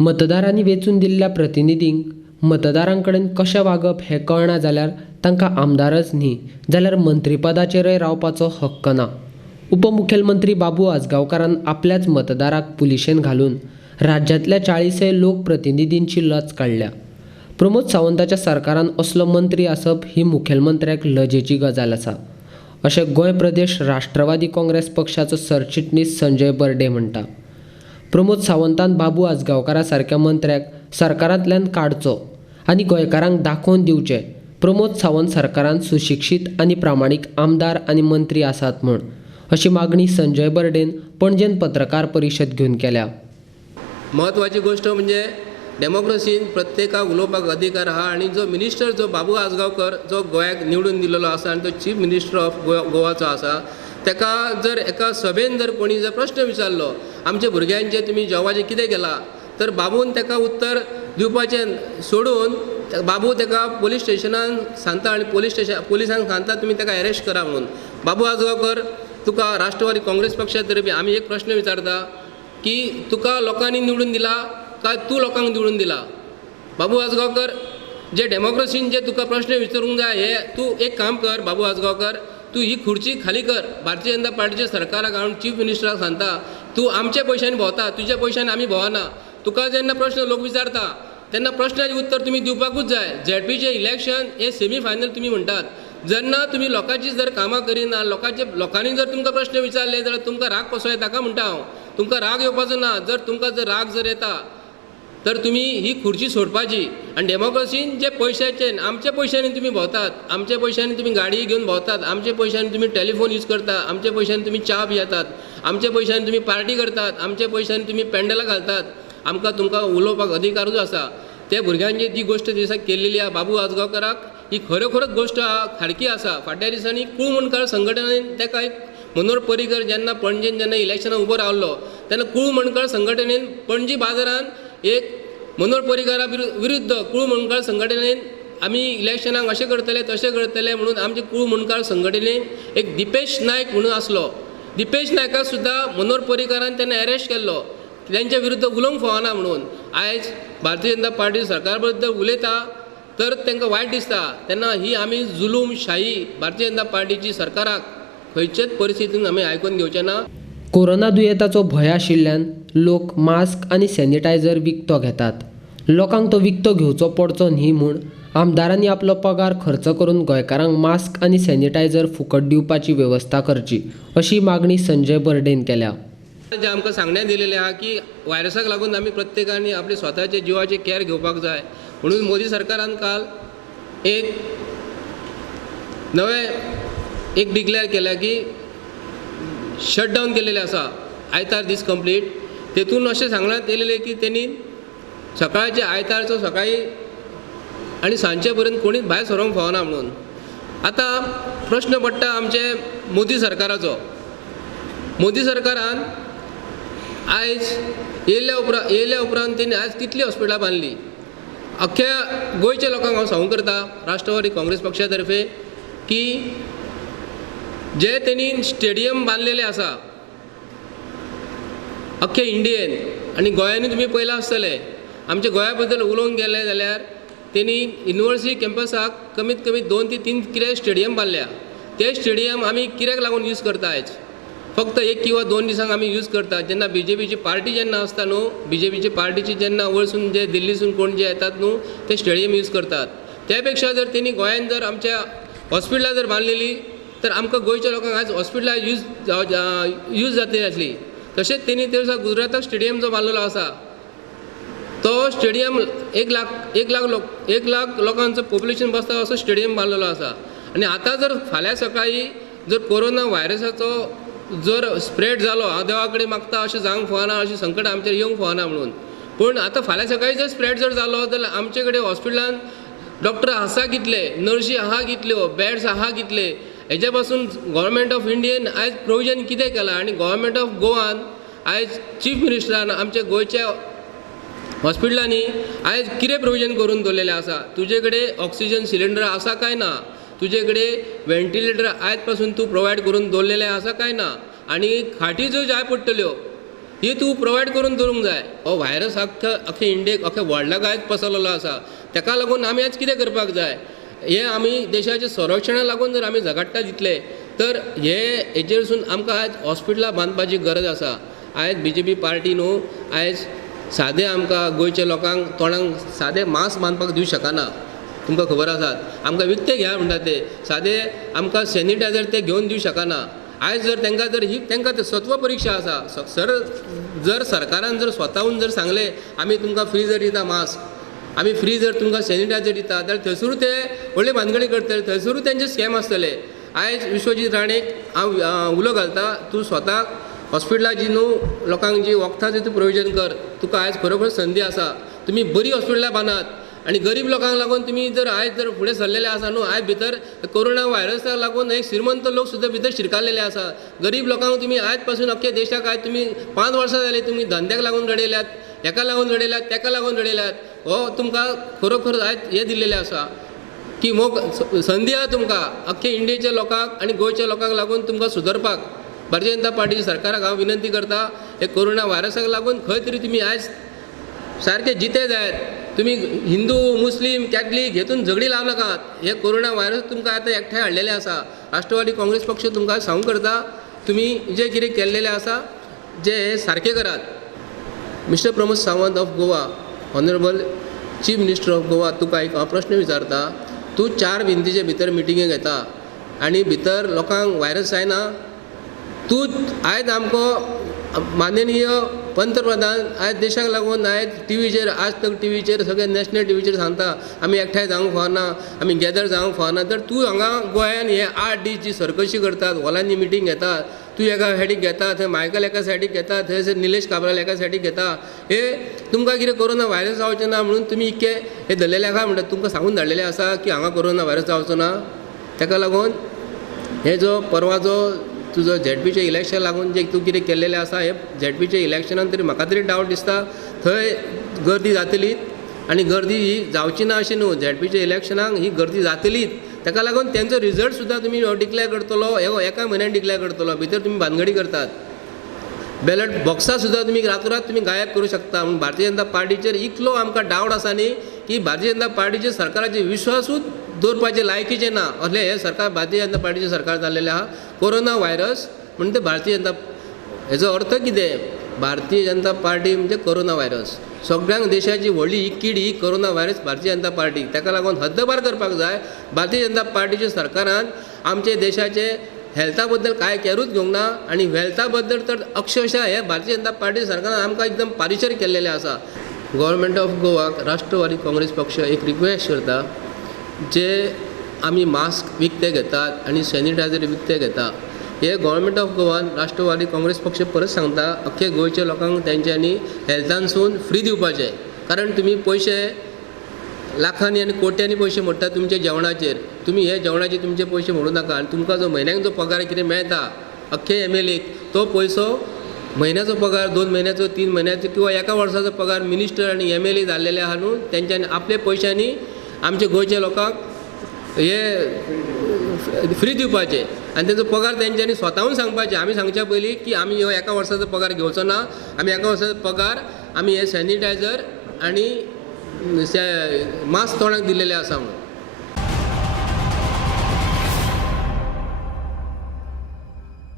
मतदारांनी वेचून दिल्ल्या प्रतिनिधींक मतदारांकडेन कशें वागप हें कळना जाल्यार तांकां आमदारच न्ही जाल्यार मंत्रीपदाचेरय रावपाचो हक्क ना। उपमुखेलमंत्री बाबू आजगांवकारान आपल्याच मतदाराक पुलिशेन घालून राज्यांतल्या 40 लोकप्रतिनिधींची लज काडल्या। प्रमोद सावंताच्या सरकारान असलो मंत्री आसप ही मुखेलमंत्र्याक लजेची गजाल आसा, अशें गोंय प्रदेश राष्ट्रवादी काँग्रेस पक्षाचो सरचिटणीस संजय बर्डे म्हणटा। प्रमोद सावंतान बाबू आजगांवकारा सारक्या मंत्र्याक सरकारांतल्यान काडचो आनी गोंयकारांक दाखोवन दिवचें प्रमोद सावंत सरकारांत सुशिक्षीत आनी प्रामाणीक आमदार आनी मंत्री आसात म्हूण, अशी मागणी संजय बर्डेन पणजेन पत्रकार परिशद घेवन केल्या। महत्वाची गोष्ट म्हणजे डेमोक्रेसीन प्रत्येकाक उलोवपाक अधिकार आहा आनी जो मिनिस्टर जो बाबू आजगांवकर जो गोंयाक निवडून दिल्लो आसा आनी तो चीफ मिनिस्टर ऑफ गोवाचो आसा, तेका जर एका सभेन जर कोणी जर प्रश्न विचारलो आमच्या भुरग्यांचे तुमी जॉबाचें कितें केलां, तर बाबून तेका उत्तर दिवपाचें सोडून बाबू तेका पुलीस स्टेशनान सांगता आनी पुलिसांक सांगता तुमी तेका अरेस्ट करा म्हणून। बाबू आजगांवकर, तुका राष्ट्रवादी काँग्रेस पक्षा तर्फे आमी एक प्रश्न विचारता की तुका लोकांनी निवडून दिला काय तूं लोकांक निवडून दिला? बाबू आजगांवकर, जे डेमोक्रेसीन जे तुका प्रश्न विचारूंक जाय हे तूं एक काम कर बाबू आजगांवकर, तूं ही खुर्ची खाली कर। भारतीय जनता पार्टीच्या सरकाराक हांव चीफ मिनिस्टराक सांगता तूं आमच्या पयशांनी भोंवता, तुज्या पयशांनी आमी भोंवना। तुका जेन्ना प्रश्न लोक विचारता तेन्ना प्रश्नाचें उत्तर तुमी दिवपाकूच जाय। झेडपीचे इलेक्शन हे सेमी फायनल तुमी म्हणटात, जेन्ना तुमी लोकांची जर कामां करिना, लोकांनी जर तुमकां प्रश्न विचारले जाल्यार तुमकां राग कसो येता ताका म्हणटा हांव। तुमकां राग येवपाचो ना, जर तुमकां जर राग जर येता तर तुमी ही खुर्ची सोडपाची। आनी डेमोक्रेसीन जे पयशांचे आमच्या पयशांनी तुमी भोंवतात, आमच्या पयशांनी तुमी गाडी घेवन भोंवतात, आमच्या पयशांनी तुमी टेलिफोन यूज करतात, आमच्या पयशांनी तुमी च्या पियेतात, आमच्या पयशांनी तुमी पार्टी करतात, आमच्या पयशांनी तुमी पेंडलां घालतात, आमकां तुमकां उलोवपाक अधिकारूच आसा। त्या भुरग्यांची जी गोश्ट दिसाक केल्लेली आहा बाबू आजगांवकाराक ही खरोखरच गोश्ट खाडकी आसा। फाटल्या दिसांनी कूळ म्हणकार संघटनेन तेका एक मनोहर पर्रीकर जेन्ना पणजेन जेन्ना इलेक्शनाक उबो रावलो तेन्ना कूळ म्हणकार संघटनेन पणजी बाजारान एक मनोहर पर्रीकरा विरुद्ध कूळ म्हणकार संघटनेन आमी इलेक्शनाक अशें करतले तशें करतले म्हणून आमचे कूळ म्हणकार संघटनेन एक दिपेश नायक म्हणून आसलो, दिपेश नायकाक सुद्दां मनोहर पर्रीकरान तेन्ना अरेस्ट केल्लो तेंच्या विरुद्ध उलोवंक फावना म्हणून। आयज भारतीय जनता पार्टी सरकार बद्दल उलयता तर तांकां वायट दिसता, तेन्ना ही आमी जुलूमशाही भारतीय जनता पार्टीची सरकाराक खंयचेच परिस्थितीन आमी आयकून घेवचे ना। कोरोना दुयेंताचो भंय आशिल्ल्यान लोक मास्क आनी सॅनिटायझर विकतो घेतात। लोकांक तो विकतो घेवचो पडचो न्ही म्हूण आमदारांनी आपलो पगार खर्च करून गोंयकारांक मास्क आनी सॅनिटायझर फुकट दिवपाची वेवस्था करची, अशी मागणी संजय बर्डेन केल्या। जे आमकां सांगण्यात दिलेलें आहा की व्हायरसाक लागून आमी प्रत्येकानी आपले स्वताचे जिवाचे कॅर घेवपाक जाय म्हणून मोदी सरकारान काल एक नवें डिक्लेअर केल्या की शटडावन केलेले आसा आयतार दीस कंप्लीट। तेतून अशें सांगण्यात येयलेलें की तेणी सकाळचे आयतारचो सकाळी आनी सांजचे पर्यंत कोणीच भायर सरोंक फावना म्हणून। आतां प्रश्न पडटा आमचे मोदी सरकाराचो। मोदी सरकारान आयज येयल्या उपरांत तेणी आयज कितली हॉस्पिटलां बांदली। अख्ख्या गोंयच्या लोकांक हांव सांगूंक करता राष्ट्रवादी काँग्रेस पक्षा तर्फे की जे तेणी स्टेडियम बांदलेले आसा अख्खे इंडियेन आनी गोंयांनी तुमी पयला आसतले, आमच्या गोंया बद्दल उलोवंक गेले जाल्यार तेणी युनिवर्सिटी कॅम्पसाक कमीत कमी 2 ते 3 कितें स्टेडियम बांदल्या। ते स्टेडियम आमी कित्याक लागून यूज करता आयज? फक्त 1 किंवा 2 दिसांक आमी यूज करता जेन्ना बीजेपीची पार्टी जेन्ना आसता न्हू, बीजेपीची पार्टीची जेन्ना वयरसून जे दिल्लीसून कोण जे येतात न्हू ते स्टेडियम यूज करतात। त्या पेक्षा जर तेणी गोंयान जर आमच्या हॉस्पिटलां जर बांदलेली तर आमकां गोंयच्या लोकांक आयज हॉस्पिटलां यूज जातली आसली। तशेंच तेणी ते दिसा गुजराताक स्टेडियम जो बांदलेलो आसा तो स्टेडियम 1 लाख लोकांचो पॉप्युलेशन बसता असो स्टेडियम बांदलेलो आसा। आनी आतां जर फाल्यां सकाळी जर कोरोना व्हायरसाचो जर स्प्रेड जालो, हांव देवा कडेन मागता अशें जावंक फावना, अशें संकट आमचेर येवंक फावना म्हणून। पूण आतां फाल्यां सकाळी जर स्प्रेड जर जालो जाल्यार आमचे कडेन हॉस्पिटलान डॉक्टर आसा कितले, नर्सी आहा कितल्यो, बेड्स आहा कितले, हेच्या पासून गव्हर्मेंट ऑफ इंडियन आयज प्रोविजन कितें केलां आनी गव्हर्मेंट ऑफ गोवान आयज चीफ मिनिस्टरान आमच्या गोंयच्या हॉस्पिटलांनी आयज कितें प्रोविजन करून दवरलेलें आसा। तुजे कडेन ऑक्सिजन सिलिंडर आसा काय ना, तुजे कडेन व्हेंटिलेटर आयज पासून तूं प्रोवायड करून दवरलेलें आसा काय ना, आनी खाटी ज्यो जाय पडटल्यो ही तूं प्रोवायड करून दवरूंक जाय. हो व्हायरस अख्खे इंडियेक अख्ख्या वर्ल्डाक आयज पसरलेलो आसा. ताका लागून आमी आयज कितें करपाक जाय? हे आमी देशाच्या संरक्षणा लागून जर आमी झगडटा जितले तर हेजेरसून आमकां आयज हॉस्पिटलां बांदपाची गरज आसा. आयज BJP पार्टी न्हू आयज सादे आमकां गोंयच्या लोकांक तोंडाक सादे मास्क बांदपाक दिवं शकना. तुमकां खबर आसा आमकां विकते घेया म्हणटा ते सादे आमकां सॅनिटायझर ते घेवन दिवं शकना. आयज जर तांकां ते सत्व परीक्षा आसा. जर सरकारान जर स्वताहून जर सांगले आमी तुमकां फ्री जर दिता मास्क, आमी फ्री जर तुमकां सॅनिटायझर दिता जाल्यार थंयसरूच ते व्हडले भानगडी करतले, थंयसरूच तेंचे स्कॅम आसतले. आयज विश्वजीत राणेक हांव उलो घालता, तूं स्वताक हॉस्पिटलाची न्हू लोकांक जी वखदांचें तूं प्रोविजन कर. तुका आयज खरोखर संदी आसा. तुमी बरी हॉस्पिटलां बांदात आनी गरीब लोकांक लागून तुमी जर आयज जर फुडें सरलेले आसा न्हू, आयज भितर कोरोना व्हायरसाक लागून एक श्रीमंत लोक सुद्दां भितर शिरकालेले आसा. गरीब लोकांक तुमी आयज पासून अख्ख्या देशाक आयज तुमी 5 वर्सां जाली तुमी धंद्याक लागून रडयल्यात, हेका लागून रडयल्यात, तेका लागून रडयल्यात. हो तुमकां खरोखर आयज हे दिल्लेले आसा की मोग संदी आहा तुमकां अख्खे इंडियेच्या लोकांक आनी गोंयच्या लोकांक लागून तुमकां सुदरपाक. भारतीय जनता पार्टीच्या सरकाराक हांव विनंती करता, हे कोरोना व्हायरसाक लागून खंय तरी तुमी आयज सारके जिते जायत. तुमी हिंदू मुस्लीम कॅथलीक हेतून झगडी लाव नाकात. हे कोरोना व्हायरस तुमकां आतां एकठांय हाडलेले आसा. राष्ट्रवादी काँग्रेस पक्ष तुमकां सांगूंक करता, तुमी जे कितें केल्लेले आसा जे हे सारके करात. Mister Pramod Sawant of Goa, honourable chief minister of Goa, तुका एक हांव प्रश्न विचारता. तूं 4 भिंतीचे भितर मिटिंगेक येता आनी भितर लोकांक व्हायरस जायना. तूं आयज आमकां माननीय पंतप्रधान आयज देशाक लागून आयज टीव्हीचेर आज तक टीव्हीचेर सगळे नॅशनल टीव्हीचेर सांगता आमी एकठांय जावंक फावना, आमी गॅदर जावंक फावना. तर तूं हांगा गोंयान हे 8 दीस सरकशी करतात, हॉलांनी मिटींग घेतात, तूं एका सायडीक घेता, थंय मायकल एका सायडीक घेता, थंयसर निलेश काब्राल एका सायडीक घेता. हे तुमकां कितें कोरोना व्हायरस जावचें ना म्हणून तुमी इतके हे धरलेले आहा म्हणटात. तुमकां सांगून धाडलेले आसा की हांगा कोरोना व्हायरस जावचो ना. ताका लागून हे जो परवाचो तुजो झेडपीचे इलेक्शन लागून जे तूं कितें केल्लेलें आसा, हे झेडपीचे इलेक्शनान तरी म्हाका तरी डावट दिसता थंय गर्दी जातलीच आनी गर्दी ही जावची ना अशें न्हू. झेडपीच्या इलेक्शनाक ही गर्दी जातलीच. ताका लागून तेंचो रिजल्ट सुद्दां तुमी डिक्लेअर करतलो, एका म्हयन्यान डिक्लेअर करतलो. भितर तुमी भानगडी करतात. बॅलट बॉक्सां सुद्दां तुमी रातोरात तुमी गायब करूं शकता. म्हणून भारतीय जनता पार्टीचेर इतलो आमकां डावट आसा न्ही की भारतीय जनता पार्टीचेर सरकाराचेर विश्वासूच दवरपाचे लायकीचें ना असलें हे सरकार भारतीय जनता पार्टीचें सरकार जाल्लेलें आहा. कोरोना व्हायरस म्हणजे ते भारतीय जनता, हेजो अर्थ कितें? भारतीय जनता पार्टी म्हणजे कोरोना व्हायरस. सगळ्यांक देशाची व्हडली ही कीड ही corona virus Bharatiya Janata party. ताका लागून हद्दपार करपाक जाय. भारतीय जनता पार्टीच्या सरकारान आमचे देशाचे हेल्था बद्दल कांय कॅरूच घेवंक ना आनी हेल्था बद्दल तर अक्षरशः हे भारतीय जनता पार्टी सरकारान आमकां एकदम पारिशर केल्लेले आसा. गव्हर्मेंट ऑफ गोवाक राष्ट्रवादी काँग्रेस पक्ष एक रिक्वेस्ट करता, जे आमी मास्क विकते घेतात आनी सॅनिटायझर विकते घेता, हे गव्हर्मेंट ऑफ गोवान राष्ट्रवादी काँग्रेस पक्ष परत सांगता अख्खे गोंयच्या लोकांक तेंच्यांनी हेल्थानसून फ्री दिवपाचे. कारण तुमी पयशे लाखांनी आनी कोट्यांनी पयशे मोडटात तुमच्या जेवणाचेर. तुमी हे जेवणाचे तुमचे पयशे मोडूं नाका. आनी तुमकां जो म्हयन्याक जो पगार कितें मेळटा अख्खे MLAक, तो पयसो म्हयन्याचो पगार 2 म्हयन्याचो 3 म्हयन्याचो किंवा एका वर्साचो पगार मिनिस्टर आनी MLA जाल्लेले आहा न्हू, तेंच्यांनी आपले पयशांनी आमच्या गोंयच्या लोकांक हे फ्री दिवपाचे आनी तेंचो पगार तेंच्यांनी स्वताहून सांगपाचें. आमी सांगच्या पयलीं की आमी हो एका वर्साचो पगार घेवचो ना, आमी एका वर्साचो पगार आमी हे सॅनिटायझर आनी मास्क तोंडाक दिल्लेले आसा म्हणून.